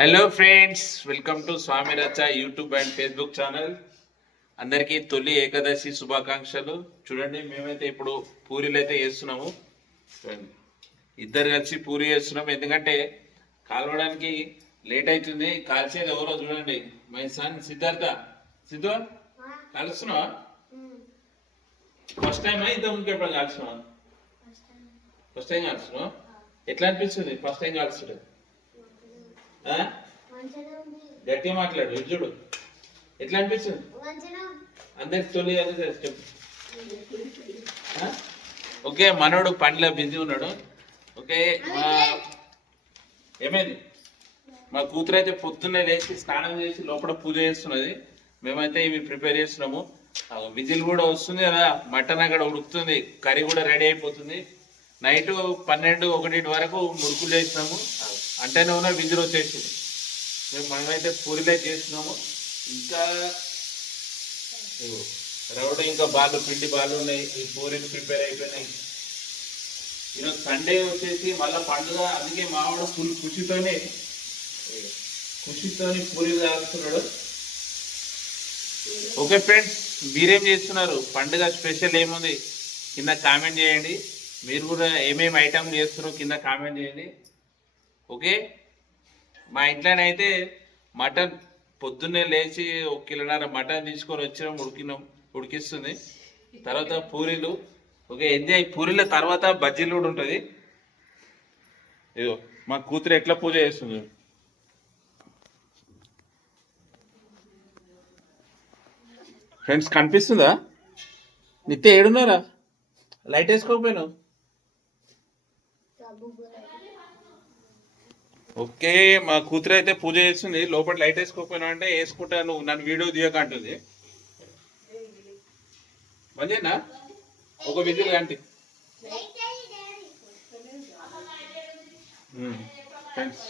Hello friends, welcome to స్వామి రచ్చ YouTube and Facebook channel. అందరికీ తొలి ఏకాదశి శుభాకాంక్షలు. చూడండి, మేమైతే ఇప్పుడు పూరీలు అయితే చేస్తున్నాము. చూడండి, ఇద్దరు కలిసి పూరి చేస్తున్నాము. ఎందుకంటే కాలవడానికి లేట్ అవుతుంది. కాల్చేది ఎవరో చూడండి, మై సన్ సిద్ధార్థ. సిద్ధు, కలుస్తున్నావా? ఫస్ట్ టైం ఇంత ముందుకు ఎప్పుడు కాల్చున్నావా? First time కాల్చున్నావా? ఎట్లా అనిపిస్తుంది ఫస్ట్ టైం కాల్చుంటుంది? గట్టిగా మాట్లాడు, చూడు ఎట్లా అనిపిస్తుంది అందరికి తొలి చెప్పు. ఓకే, మనోడు పనిలో బిజీ ఉన్నాడు. ఓకే, ఏమైంది? మా కూతురు అయితే పొద్దున్నే లేచి స్నానం చేసి లోపల పూజ చేస్తున్నది. మేమైతే ఇవి ప్రిపేర్ చేస్తున్నాము. విజిల్ కూడా వస్తుంది కదా, మటన్ అక్కడ ఉడుకుతుంది, కర్రీ కూడా రెడీ అయిపోతుంది. నైట్ 12-1 వరకు మురుకులు చేసినాము. అంటేనే ఉన్న విజిల్ వచ్చేసింది. మనమైతే పూరీలే చేస్తున్నాము. ఇంకా రౌడ్ ఇంకా పిండి బాళ్ళు ఉన్నాయి. ఈ పూరీలు ప్రిపేర్ అయిపోయినాయి. ఈరోజు సండే వచ్చేసి మళ్ళీ పండుగ, అందుకే మావాడు ఫుల్ ఖుషితోని పూరీలు కాస్తున్నాడు. ఓకే ఫ్రెండ్స్, మీరేం చేస్తున్నారు? పండుగ స్పెషల్ ఏముంది కింద కామెంట్ చేయండి. మీరు కూడా ఏమేమి ఐటమ్ చేస్తున్నారో కింద కామెంట్ చేయండి. ఓకే, మా ఇంట్లోనైతే మటన్ పొద్దున్నే లేచి 1.5 కిలో మటన్ తీసుకొని వచ్చినాం, ఉడికిస్తుంది. తర్వాత పూరీలు. Okay, enjoy. పూరీల తర్వాత బజ్జీలు కూడా ఉంటుంది. ఇదో మా కూతురు ఎట్లా పూజ చేస్తుంది. ఫ్రెండ్స్, కనిపిస్తుందా? నిత్య ఏడున్నారా? లైట్ వేసుకోకపోయినావు? ఓకే, మా కూతురు అయితే పూజ చేస్తుంది. లోపల లైట్ వేసుకోకపోయినా అంటే వేసుకుంటా, నువ్వు నన్ను వీడియో తీయకంటుంది. మంచినా ఒక విజిల్ అంటే ఫ్రెండ్స్,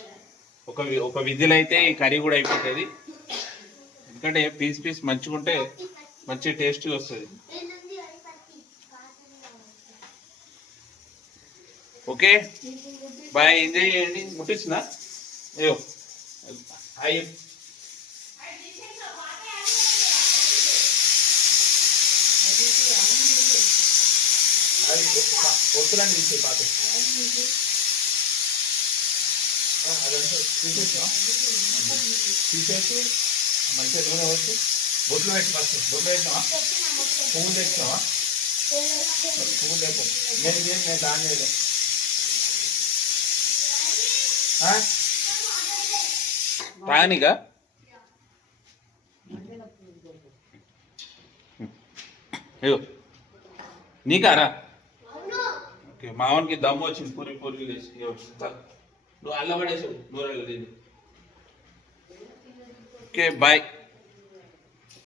ఒక విజిల్ అయితే ఈ కర్రీ కూడా అయిపోతుంది. ఎందుకంటే పీస్ మంచిగా ఉంటే మంచి టేస్ట్గా వస్తుంది. ఓకే బాయ్, ఎంజాయ్ చేయండి. ముట్టించిందా? అయ్యో అయ్యో, వస్తులండి తీసే పాత అదంతా తీసేసి మంచిగా నూనె వచ్చి బొట్లు పెట్టి ఫస్ట్ బొట్లు పెట్టినావా? పువ్వులు తెచ్చినావా? పువ్వులు లేకు, నేను దాని చేయలేదు. తాగనిగా నీకారా? ఓకే, మావనికి దమ్ము వచ్చింది. పూరి వేసి నువ్వు అల్ల పడేసావు. Okay bye.